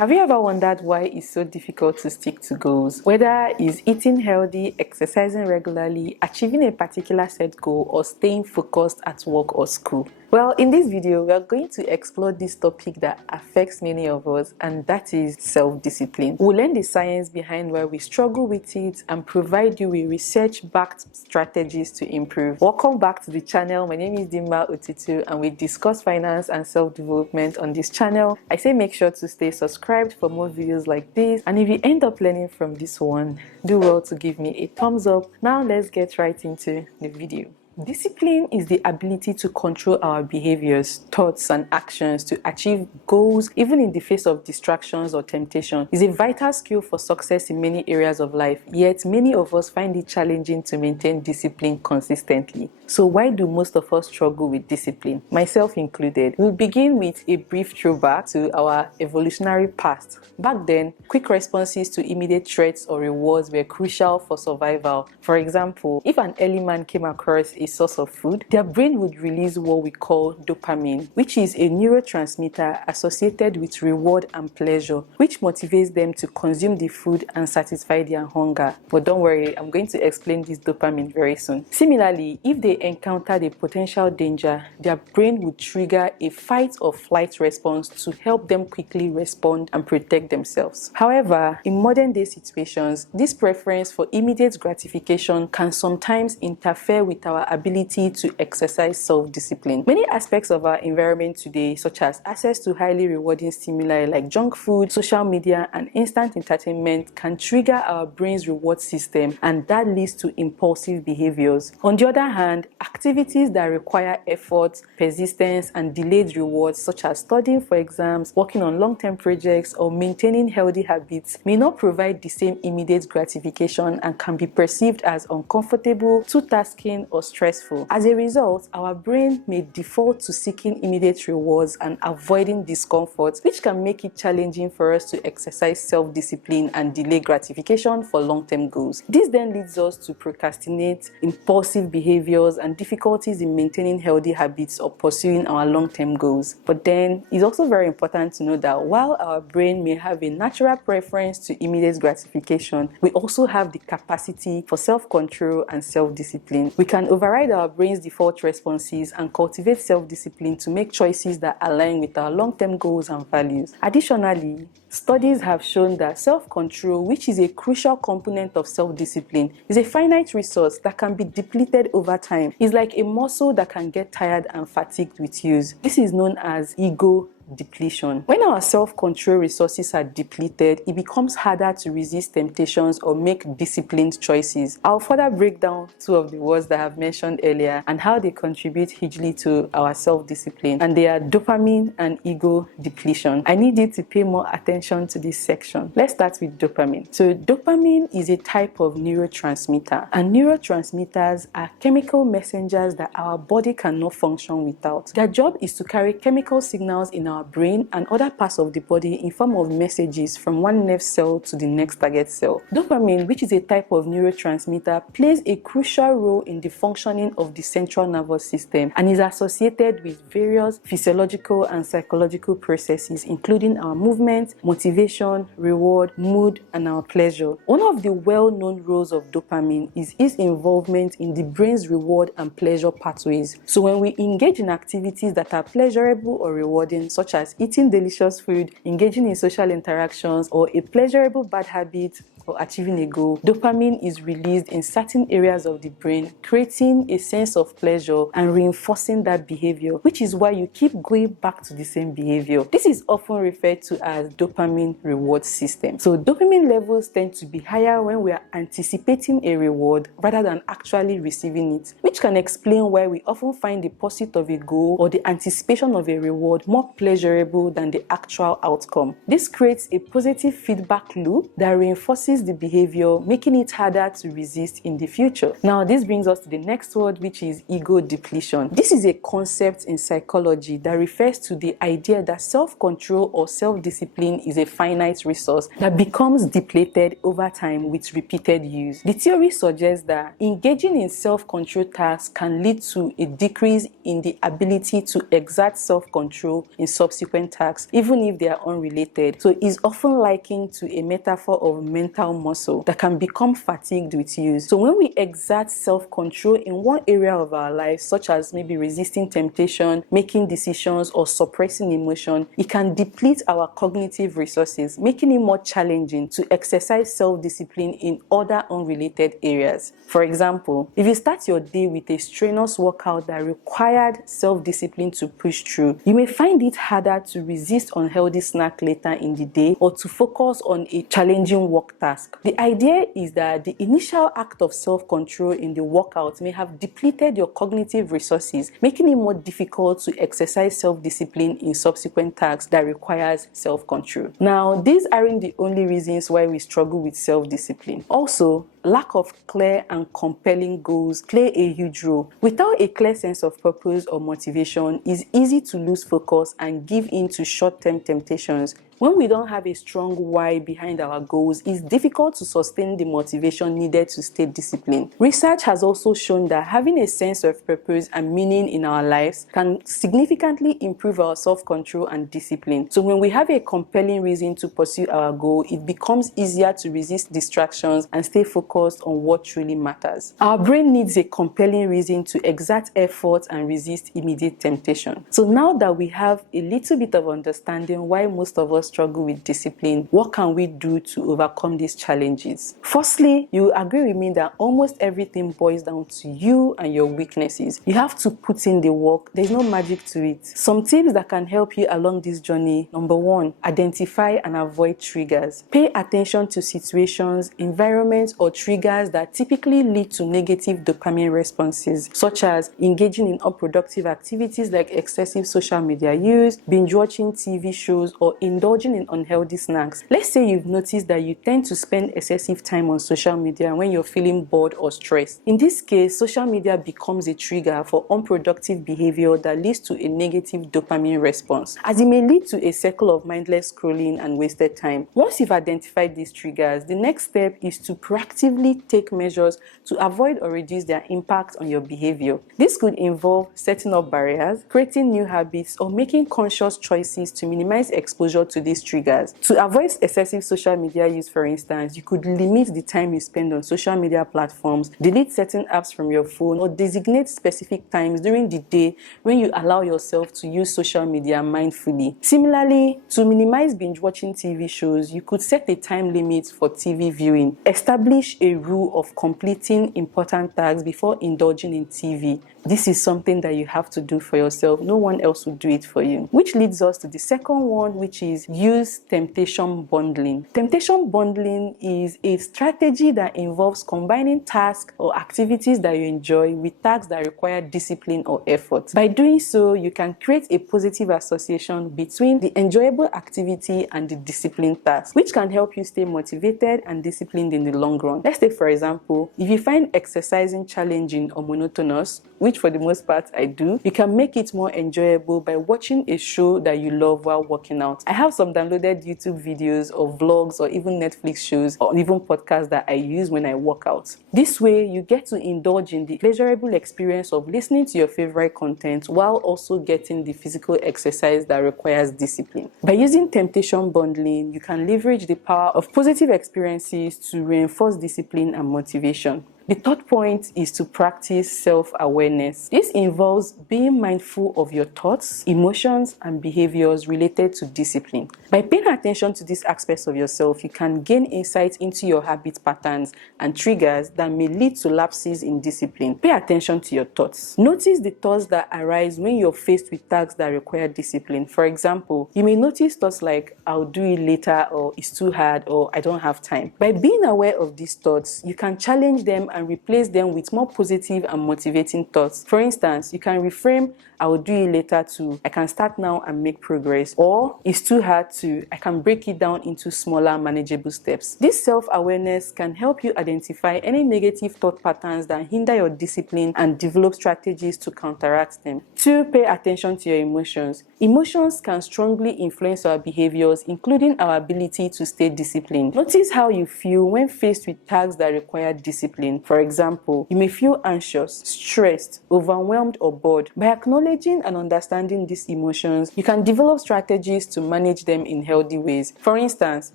Have you ever wondered why it's so difficult to stick to goals? Whether it's eating healthy, exercising regularly, achieving a particular set goal, or staying focused at work or school? Well, in this video, we are going to explore this topic that affects many of us, and that is self-discipline. We'll learn the science behind why we struggle with it and provide you with research-backed strategies to improve. Welcome back to the channel. My name is Dimma Otitu, and we discuss finance and self-development on this channel. I say make sure to stay subscribed for more videos like this, and if you end up learning from this one, do well to give me a thumbs up. Now let's get right into the video. Discipline is the ability to control our behaviors, thoughts, and actions to achieve goals, even in the face of distractions or temptation. It's a vital skill for success in many areas of life, yet many of us find it challenging to maintain discipline consistently. So why do most of us struggle with discipline, myself included? We'll begin with a brief throwback to our evolutionary past. Back then, quick responses to immediate threats or rewards were crucial for survival. For example, if an early man came across a source of food, their brain would release what we call dopamine, which is a neurotransmitter associated with reward and pleasure, which motivates them to consume the food and satisfy their hunger. But don't worry, I'm going to explain this dopamine very soon. Similarly, if they encountered a potential danger, their brain would trigger a fight or flight response to help them quickly respond and protect themselves. However, in modern day situations, this preference for immediate gratification can sometimes interfere with our ability to exercise self-discipline. Many aspects of our environment today, such as access to highly rewarding stimuli like junk food, social media, and instant entertainment, can trigger our brain's reward system, and that leads to impulsive behaviors. On the other hand, activities that require effort, persistence, and delayed rewards, such as studying for exams, working on long-term projects, or maintaining healthy habits, may not provide the same immediate gratification and can be perceived as uncomfortable, too tasking, or stressful. As a result, our brain may default to seeking immediate rewards and avoiding discomfort, which can make it challenging for us to exercise self-discipline and delay gratification for long-term goals. This then leads us to procrastinate, impulsive behaviors, and difficulties in maintaining healthy habits or pursuing our long-term goals. But then it's also very important to know that while our brain may have a natural preference to immediate gratification, we also have the capacity for self-control and self-discipline. We can override our brain's default responses and cultivate self-discipline to make choices that align with our long-term goals and values. Additionally, studies have shown that self-control, which is a crucial component of self-discipline, is a finite resource that can be depleted over time. It's like a muscle that can get tired and fatigued with use. This is known as ego depletion. When our self-control resources are depleted, it becomes harder to resist temptations or make disciplined choices. I'll further break down two of the words that I've mentioned earlier and how they contribute hugely to our self-discipline, and they are dopamine and ego depletion. I need you to pay more attention to this section. Let's start with dopamine. So dopamine is a type of neurotransmitter, and neurotransmitters are chemical messengers that our body cannot function without. Their job is to carry chemical signals in our brain and other parts of the body in form of messages from one nerve cell to the next target cell. Dopamine, which is a type of neurotransmitter, plays a crucial role in the functioning of the central nervous system and is associated with various physiological and psychological processes, including our movement, motivation, reward, mood, and our pleasure. One of the well-known roles of dopamine is its involvement in the brain's reward and pleasure pathways. So when we engage in activities that are pleasurable or rewarding, such as eating delicious food, engaging in social interactions, or a pleasurable bad habit, or achieving a goal, dopamine is released in certain areas of the brain, creating a sense of pleasure and reinforcing that behavior, which is why you keep going back to the same behavior. This is often referred to as dopamine reward system. So dopamine levels tend to be higher when we are anticipating a reward rather than actually receiving it, which can explain why we often find the pursuit of a goal or the anticipation of a reward more pleasurable than the actual outcome. This creates a positive feedback loop that reinforces increase the behavior, making it harder to resist in the future. Now, this brings us to the next word, which is ego depletion. This is a concept in psychology that refers to the idea that self-control or self-discipline is a finite resource that becomes depleted over time with repeated use. The theory suggests that engaging in self-control tasks can lead to a decrease in the ability to exert self-control in subsequent tasks, even if they are unrelated. So it's often likened to a metaphor of mental muscle that can become fatigued with use. So when we exert self-control in one area of our lives, such as maybe resisting temptation, making decisions, or suppressing emotion, it can deplete our cognitive resources, making it more challenging to exercise self-discipline in other unrelated areas. For example, if you start your day with a strenuous workout that required self-discipline to push through, you may find it harder to resist unhealthy snack later in the day or to focus on a challenging work task. The idea is that the initial act of self-control in the workout may have depleted your cognitive resources, making it more difficult to exercise self-discipline in subsequent tasks that requires self-control. Now, these aren't the only reasons why we struggle with self-discipline. Also, lack of clear and compelling goals play a huge role. Without a clear sense of purpose or motivation, it's easy to lose focus and give in to short-term temptations. When we don't have a strong why behind our goals, it's difficult to sustain the motivation needed to stay disciplined. Research has also shown that having a sense of purpose and meaning in our lives can significantly improve our self-control and discipline. So when we have a compelling reason to pursue our goal, it becomes easier to resist distractions and stay focused on what truly matters. Our brain needs a compelling reason to exert effort and resist immediate temptation. So now that we have a little bit of understanding why most of us struggle with discipline, what can we do to overcome these challenges? Firstly, you agree with me that almost everything boils down to you and your weaknesses. You have to put in the work. There's no magic to it. Some tips that can help you along this journey. Number one, identify and avoid triggers. Pay attention to situations, environments, or triggers that typically lead to negative dopamine responses, such as engaging in unproductive activities like excessive social media use, binge watching TV shows, or indulging in unhealthy snacks. Let's say you've noticed that you tend to spend excessive time on social media when you're feeling bored or stressed. In this case, social media becomes a trigger for unproductive behavior that leads to a negative dopamine response, as it may lead to a cycle of mindless scrolling and wasted time. Once you've identified these triggers, the next step is to proactively take measures to avoid or reduce their impact on your behavior. This could involve setting up barriers, creating new habits, or making conscious choices to minimize exposure to these triggers. To avoid excessive social media use, for instance, you could limit the time you spend on social media platforms, delete certain apps from your phone, or designate specific times during the day when you allow yourself to use social media mindfully. Similarly, to minimize binge watching TV shows, you could set a time limit for TV viewing. Establish a rule of completing important tasks before indulging in TV. This is something that you have to do for yourself. No one else will do it for you. Which leads us to the second one, which is use temptation bundling. Temptation bundling is a strategy that involves combining tasks or activities that you enjoy with tasks that require discipline or effort. By doing so, you can create a positive association between the enjoyable activity and the disciplined task, which can help you stay motivated and disciplined in the long run. Let's take, for example, if you find exercising challenging or monotonous, which for the most part I do, you can make it more enjoyable by watching a show that you love while working out. I have some downloaded YouTube videos or vlogs or even Netflix shows or even podcasts that I use when I work out. This way, you get to indulge in the pleasurable experience of listening to your favorite content while also getting the physical exercise that requires discipline. By using temptation bundling, you can leverage the power of positive experiences to reinforce discipline and motivation. The third point is to practice self-awareness. This involves being mindful of your thoughts, emotions, and behaviors related to discipline. By paying attention to these aspects of yourself, you can gain insight into your habit patterns and triggers that may lead to lapses in discipline. Pay attention to your thoughts. Notice the thoughts that arise when you're faced with tasks that require discipline. For example, you may notice thoughts like, I'll do it later, or it's too hard, or I don't have time. By being aware of these thoughts, you can challenge them and replace them with more positive and motivating thoughts. For instance, you can reframe, I will do it later too. I can start now and make progress. Or it's too hard to, I can break it down into smaller manageable steps. This self-awareness can help you identify any negative thought patterns that hinder your discipline and develop strategies to counteract them. 2. Pay attention to your emotions. Emotions can strongly influence our behaviors, including our ability to stay disciplined. Notice how you feel when faced with tasks that require discipline. For example, you may feel anxious, stressed, overwhelmed, or bored. By acknowledging and understanding these emotions, you can develop strategies to manage them in healthy ways. For instance,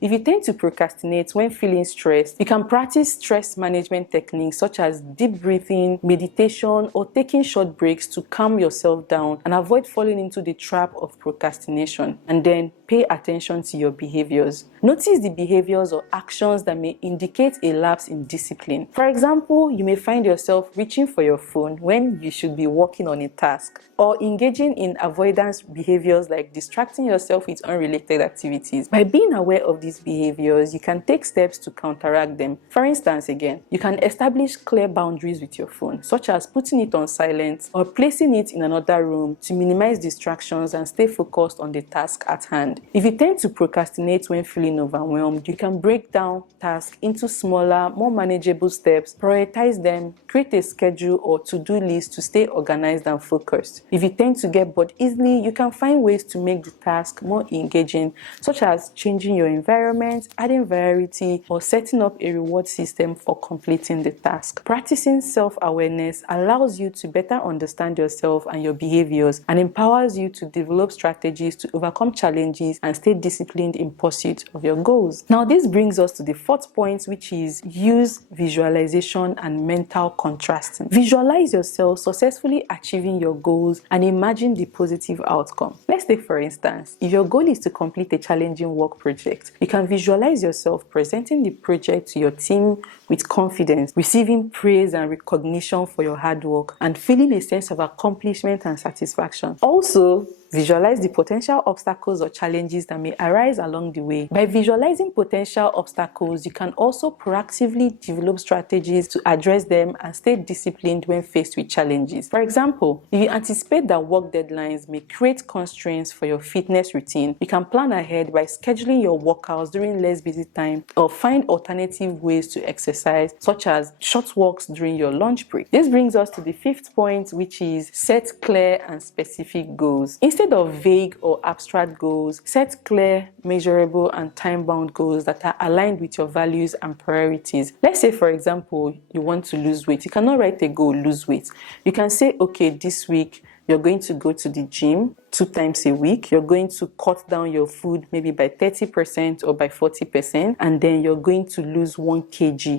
if you tend to procrastinate when feeling stressed, you can practice stress management techniques such as deep breathing, meditation, or taking short breaks to calm yourself down and avoid falling into the trap of procrastination. And then pay attention to your behaviors. Notice the behaviors or actions that may indicate a lapse in discipline. For example, you may find yourself reaching for your phone when you should be working on a task, or engaging in avoidance behaviors like distracting yourself with unrelated activities. By being aware of these behaviors, you can take steps to counteract them. For instance, again, you can establish clear boundaries with your phone, such as putting it on silent or placing it in another room to minimize distractions and stay focused on the task at hand. If you tend to procrastinate when feeling overwhelmed, you can break down tasks into smaller, more manageable steps, prioritize them, create a schedule or to-do list to stay organized and focused. If you tend to get bored easily, you can find ways to make the task more engaging, such as changing your environment, adding variety, or setting up a reward system for completing the task. Practicing self-awareness allows you to better understand yourself and your behaviors and empowers you to develop strategies to overcome challenges and stay disciplined in pursuit of your goals. Now, this brings us to the fourth point, which is use visualization and mental contrasting. Visualize yourself successfully achieving your goals and imagine the positive outcome. Let's take, for instance, if your goal is to complete a challenging work project, you can visualize yourself presenting the project to your team with confidence, receiving praise and recognition for your hard work, and feeling a sense of accomplishment and satisfaction. Also, visualize the potential obstacles or challenges that may arise along the way. By visualizing potential obstacles, you can also proactively develop strategies to address them and stay disciplined when faced with challenges. For example, if you anticipate that work deadlines may create constraints for your fitness routine, you can plan ahead by scheduling your workouts during less busy time or find alternative ways to exercise, such as short walks during your lunch break. This brings us to the fifth point, which is set clear and specific goals. Instead of vague or abstract goals, set clear, measurable, and time-bound goals that are aligned with your values and priorities. Let's say, for example, you want to lose weight. You cannot write a goal, lose weight. You can say, okay, this week, you're going to go to the gym 2 times a week. You're going to cut down your food maybe by 30% or by 40%, and then you're going to lose 1 kg.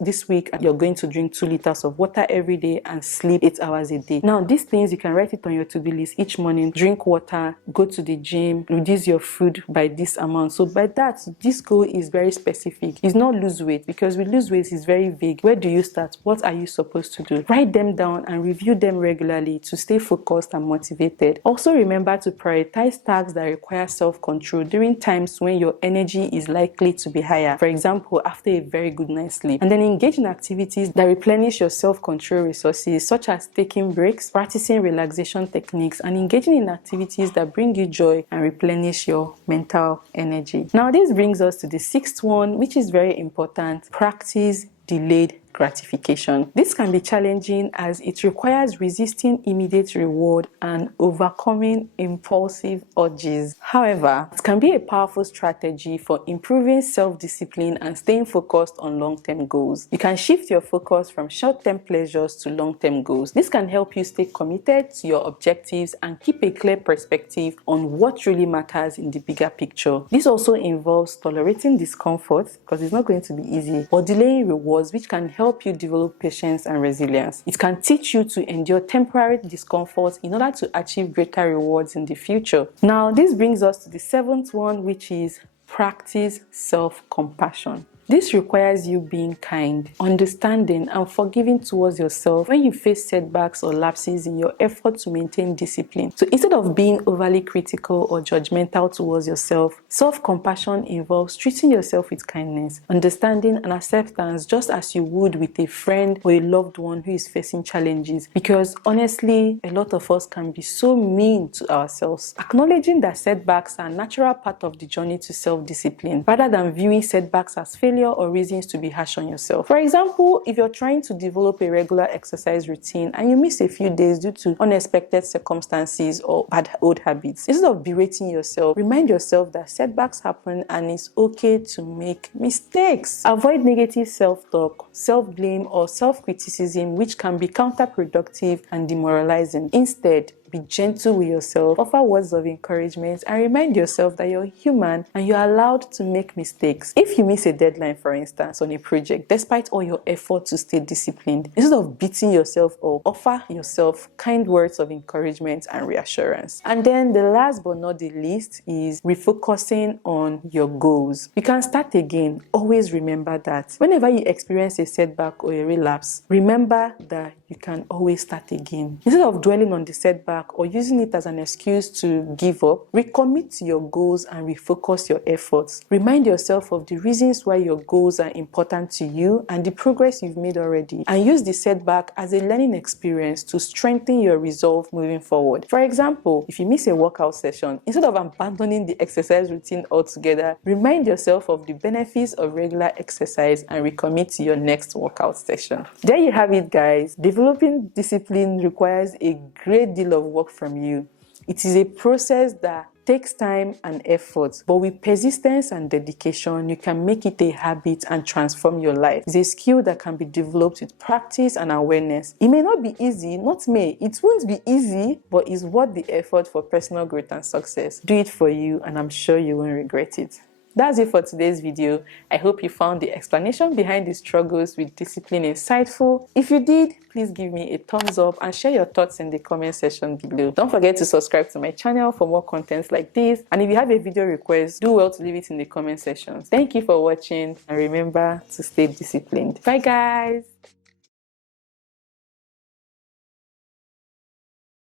This week, you're going to drink 2 liters of water every day and sleep 8 hours a day. Now, these things, you can write it on your to-do list each morning. Drink water, go to the gym, reduce your food by this amount. So by that, this goal is very specific. It's not lose weight, because with lose weight is very vague. Where do you start? What are you supposed to do? Write them down and review them regularly to stay focused and motivated. Also, remember to prioritize tasks that require self-control during times when your energy is likely to be higher. For example, after a very good night's sleep. And then engage in activities that replenish your self-control resources, such as taking breaks, practicing relaxation techniques, and engaging in activities that bring you joy and replenish your mental energy. Now, this brings us to the sixth one, which is very important. Practice delayed gratification. This can be challenging as it requires resisting immediate reward and overcoming impulsive urges. However, it can be a powerful strategy for improving self-discipline and staying focused on long-term goals. You can shift your focus from short-term pleasures to long-term goals. This can help you stay committed to your objectives and keep a clear perspective on what really matters in the bigger picture. This also involves tolerating discomfort, because it's not going to be easy, or delaying rewards, which can help you develop patience and resilience. It can teach you to endure temporary discomfort in order to achieve greater rewards in the future. Now, this brings us to the seventh one, which is practice self-compassion. This requires you being kind, understanding, and forgiving towards yourself when you face setbacks or lapses in your effort to maintain discipline. So instead of being overly critical or judgmental towards yourself, self-compassion involves treating yourself with kindness, understanding, and acceptance, just as you would with a friend or a loved one who is facing challenges. Because honestly, a lot of us can be so mean to ourselves. Acknowledging that setbacks are a natural part of the journey to self-discipline, rather than viewing setbacks as failure or reasons to be harsh on yourself. For example, if you're trying to develop a regular exercise routine and you miss a few days due to unexpected circumstances or bad old habits, instead of berating yourself, remind yourself that setbacks happen and it's okay to make mistakes. Avoid negative self-talk, self-blame, or self-criticism, which can be counterproductive and demoralizing. Instead, be gentle with yourself, offer words of encouragement, and remind yourself that you're human and you're allowed to make mistakes. If you miss a deadline, for instance, on a project, despite all your effort to stay disciplined, instead of beating yourself up, offer yourself kind words of encouragement and reassurance. And then the last but not the least is refocusing on your goals. You can start again. Always remember that. Whenever you experience a setback or a relapse, remember that you can always start again. Instead of dwelling on the setback or using it as an excuse to give up, recommit to your goals and refocus your efforts. Remind yourself of the reasons why your goals are important to you and the progress you've made already, and use the setback as a learning experience to strengthen your resolve moving forward. For example, if you miss a workout session, instead of abandoning the exercise routine altogether, remind yourself of the benefits of regular exercise and recommit to your next workout session. There you have it, guys. Developing discipline requires a great deal of work from you. It is a process that takes time and effort, but with persistence and dedication, you can make it a habit and transform your life. It's a skill that can be developed with practice and awareness. It may not be easy, it won't be easy, but it's worth the effort for personal growth and success. Do it for you, and I'm sure you won't regret it. That's it for today's video. I hope you found the explanation behind the struggles with discipline insightful. If you did, please give me a thumbs up and share your thoughts in the comment section below. Don't forget to subscribe to my channel for more contents like this. And if you have a video request, do well to leave it in the comment section. Thank you for watching, and remember to stay disciplined. Bye, guys.